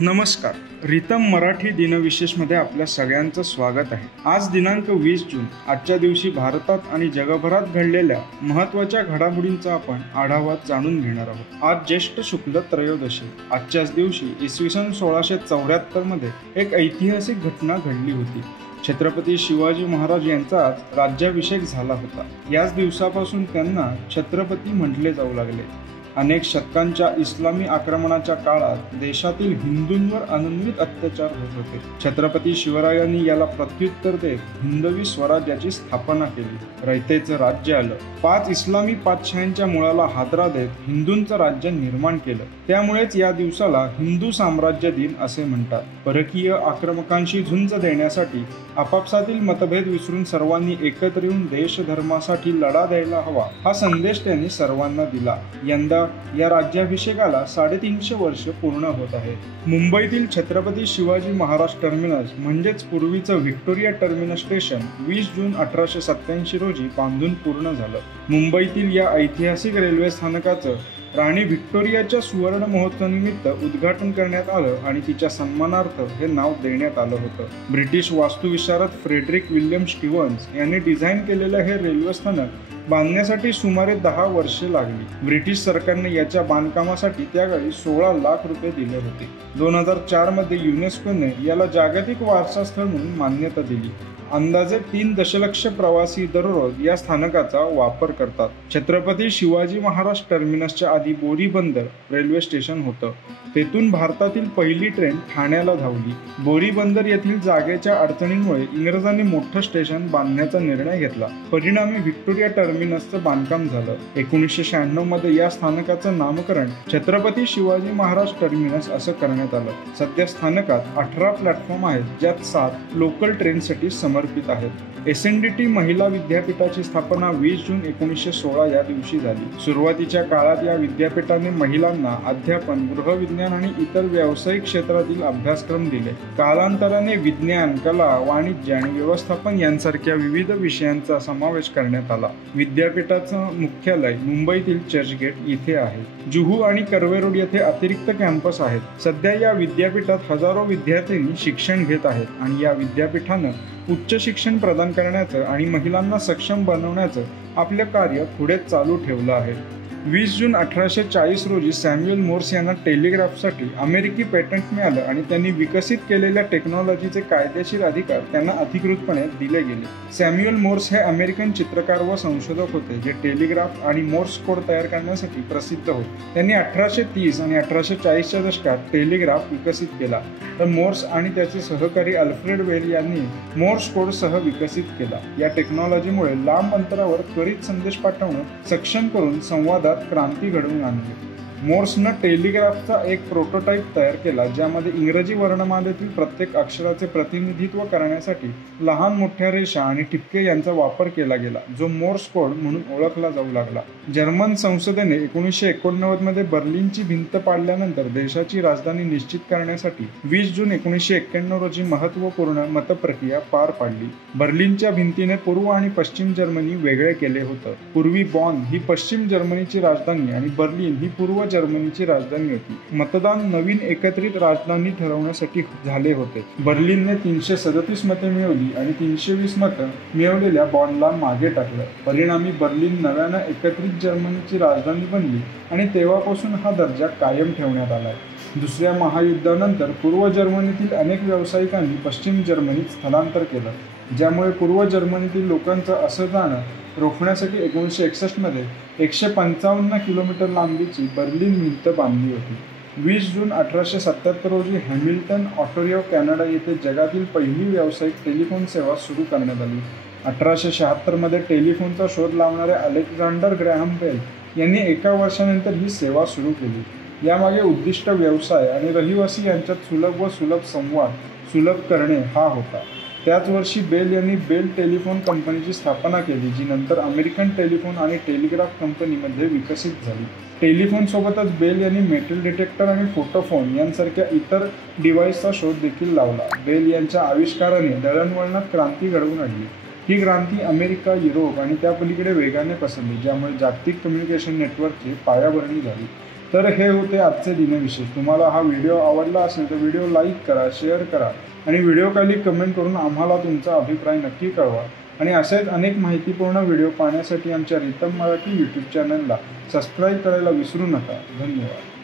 नमस्कार. रितम मराठी दिनविशेषमध्ये आपल्या सगळ्यांचं स्वागत आहे. आज दिनांक 20 जून. आजच्या दिवशी भारतात आणि जगभरात घडलेल्या महत्त्वाच्या घडामोडींचा आपण आढावा जाणून घेणार आहोत. आज ज्येष्ठ शुक्ल त्रयोदशी. आजच्याच दिवशी इसवी सन 1674 मध्ये एक ऐतिहासिक घटना घडली होती. छत्रपती शिवाजी महाराज यांचा आज राज्याभिषेक झाला होता. याच दिवसापासून त्यांना छत्रपती म्हटले जाऊ लागले. अनेक शतकांच्या इस्लामी आक्रमणाच्या काळात देशातील हिंदूंवर अनन्वित अत्याचार होत होते. छत्रपती शिवरायांनी याला प्रत्युत्तर देत हिंदवी स्वराज्याची स्थापना केली. रयतेचं राज्य आलं. 5 इस्लामी पातशाह्यांच्या मुळाला हादरा देत हिंदूंचं राज्य निर्माण केलं. त्यामुळेच या दिवसाला हिंदू साम्राज्य दिन असे म्हणतात. परकीय आक्रमकांशी झुंज देण्यासाठी आपापसातील मतभेद विसरून सर्वांनी एकत्र येऊन देशधर्मासाठी लढा द्यायला हवा, हा संदेश त्यांनी सर्वांना दिला. यंदा या राज्याभिषेकाला 350 वर्ष पूर्ण होत आहेत. मुंबईतील छत्रपती शिवाजी महाराज टर्मिनस म्हणजेच पूर्वीचं व्हिक्टोरिया टर्मिनस स्टेशन 20 जून 1887 रोजी बांधून पूर्ण झालं. मुंबईतील या ऐतिहासिक रेल्वे स्थानकाचं राणी व्हिक्टोरियाच्या सुवर्ण महोत्सवानिमित्त उद्घाटन करण्यात आलं आणि तिच्या सन्मानार्थ हे नाव देण्यात आलं होतं. ब्रिटिश वास्तुविशारद फ्रेडरिक विल्यम स्टीव्हन्स यांनी डिझाईन केलेलं हे रेल्वे स्थानक बांधण्यासाठी सुमारे 10 वर्षे लागली. ब्रिटिश सरकारने याच्या बांधकामासाठी त्यावेळी 16 लाख रुपये दिले होते. 2004 मध्ये युनेस्कोने याला जागतिक वारसा स्थळ म्हणून मान्यता दिली. अंदाजे 3 दशलक्ष प्रवासी दररोज या स्थानकाचा वापर करतात. छत्रपती शिवाजी महाराज टर्मिनसच्या आधी बोरी बंदर रेल्वे स्टेशन होतं. तेथून भारतातील पहिली ट्रेन ठाण्याला धावली. बोरी बंदर येथील जागेच्या अडचणींमुळे इंग्रजांनी मोठं स्टेशन बांधण्याचा निर्णय घेतला. परिणामी व्हिक्टोरिया टर्मिनसचं बांधकाम झालं. 1996 मध्ये या स्थानकाचं नामकरण छत्रपती शिवाजी महाराज टर्मिनस असं करण्यात आलं. सध्या स्थानकात 18 प्लॅटफॉर्म आहेत, ज्यात 7 लोकल ट्रेनसाठी समर्पित आहेत. SNDT महिला विद्यापीठाची स्थापना 20 जून 1916 या दिवशी झाली. सुरुवातीच्या काळात या विद्यापीठाने महिलांना अध्यापन, गृहविज्ञान आणि इतर व्यावसायिक क्षेत्रातील अभ्यासक्रम दिले. कालांतराने विज्ञान, कला, वाणिज्य आणि व्यवस्थापन यांसारख्या विविध विषयांचा समावेश करण्यात आला. विद्यापीठाचं मुख्यालय मुंबईतील चर्चगेट इथे आहे. जुहू आणि कर्वे रोड येथे अतिरिक्त कॅम्पस आहेत. सध्या या विद्यापीठात हजारो विद्यार्थ्यांनी शिक्षण घेत आहेत आणि या विद्यापीठानं उच्च शिक्षण प्रदान करण्याचं आणि महिलांना सक्षम बनवण्याचं आपलं कार्य पुढे चालू ठेवलं आहे. 20 जून 1840 रोजी सॅम्युएल मोर्स यांना टेलिग्राफसाठी अमेरिकी पेटंट मिळालं आणि त्यांनी विकसित केलेल्या टेक्नॉलॉजीचे कायदेशीर अधिकार त्यांना अधिकृतपणे दिले गेले. सॅम्युएल मोर्स हे अमेरिकन चित्रकार व संशोधक होते, जे टेलिग्राफ आणि मोर्स कोड तयार करण्यासाठी प्रसिद्ध होते. त्यांनी 1830 आणि 1840च्या दशकात टेलिग्राफ विकसित केला, तर मोर्स आणि त्याचे सहकारी अल्फ्रेड वेल यांनी मोर्स कोड सह विकसित केला. या टेक्नॉलॉजीमुळे लांब अंतरावर त्वरित संदेश पाठवणं सक्षम करून संवादात क्रांती घडवून आणली. मोर्सनं टेलिग्राफचा एक प्रोटोटाइप तयार केला, ज्यामध्ये इंग्रजी वर्णमालेतील प्रत्येक अक्षराचे प्रतिनिधित्व करण्यासाठी लहान मोठ्या रेषा आणि ठिपके यांचा वापर केला गेला, जो मोर्स कोड म्हणून ओळखला जाऊ लागला. जर्मन संसदेने 1989 मध्ये बर्लिनची भिंत पाडल्यानंतर देशाची राजधानी निश्चित करण्यासाठी 20 जून 1991 रोजी महत्त्वपूर्ण मतप्रक्रिया पार पाडली. बर्लिनच्या भिंतीने पूर्व आणि पश्चिम जर्मनी वेगळे केले होतं. पूर्वी बॉन ही पश्चिम जर्मनीची राजधानी आणि बर्लिन ही पूर्व जर्मनीची राजधानी होती. मतदान नवीन एकत्रित राजधानी ठरवण्यासाठी झाले होते. बर्लिनने 337 मते मिळवली आणि 320 मतं मिळवलेल्या बॉनला मागे टाकलं. परिणामी बर्लिन नव्यानं एकत्रित जर्मनीची राजधानी बनली आणि तेव्हापासून हा दर्जा कायम ठेवण्यात आला. दुसऱ्या महायुद्धानंतर पूर्व जर्मनीतील अनेक व्यावसायिकांनी पश्चिम जर्मनीत स्थलांतर केलं, ज्यामुळे पूर्व जर्मनीतील लोकांचं असं जाणं रोखण्यासाठी 1961 मध्ये 155 किलोमीटर लांबीची बर्लिन भिंत बांधली होती. 20 जून 1877 रोजी हॅमिल्टन, ऑंटारियो, कॅनडा येथे जगातील पहिली व्यावसायिक टेलिफोन सेवा सुरू करण्यात आली. 1876 मध्ये टेलिफोनचा शोध लावणाऱ्या अलेक्झांडर ग्रॅहम बेल यांनी एका वर्षानंतर ही सेवा सुरू केली. यामागे उद्दिष्ट व्यवसाय आणि रहिवासी यांच्यात सुलभ संवाद सुलभ करणे हा होता. त्याच वर्षी बेल यांनी बेल टेलिफोन कंपनीची स्थापना केली, जी नंतर अमेरिकन टेलिफोन आणि टेलिग्राफ कंपनीमध्ये विकसित झाली. टेलिफोनसोबतच बेल यांनी मेटल डिटेक्टर आणि फोटोफोन यांसारख्या इतर डिव्हाइसचा शोध देखील लावला. बेल यांच्या आविष्काराने दळणवळणात क्रांती घडवून आणली. ही क्रांती अमेरिका, युरोप आणि त्यापलीकडे वेगाने पसरली, ज्यामुळे जागतिक कम्युनिकेशन नेटवर्कची पायाभरणी झाली. तर हे होते आजचे दिनविशेष. तुम्हाला हा व्हिडिओ आवडला असेल तर व्हिडिओ लाईक करा, शेअर करा आणि व्हिडिओ खाली कमेंट करून आम्हाला तुमचा अभिप्राय नक्की कळवा. आणि असेच अनेक माहितीपूर्ण व्हिडिओ पाहण्यासाठी आमच्या रितम मराठी यूट्यूब चॅनलला सबस्क्राईब करायला विसरू नका. धन्यवाद.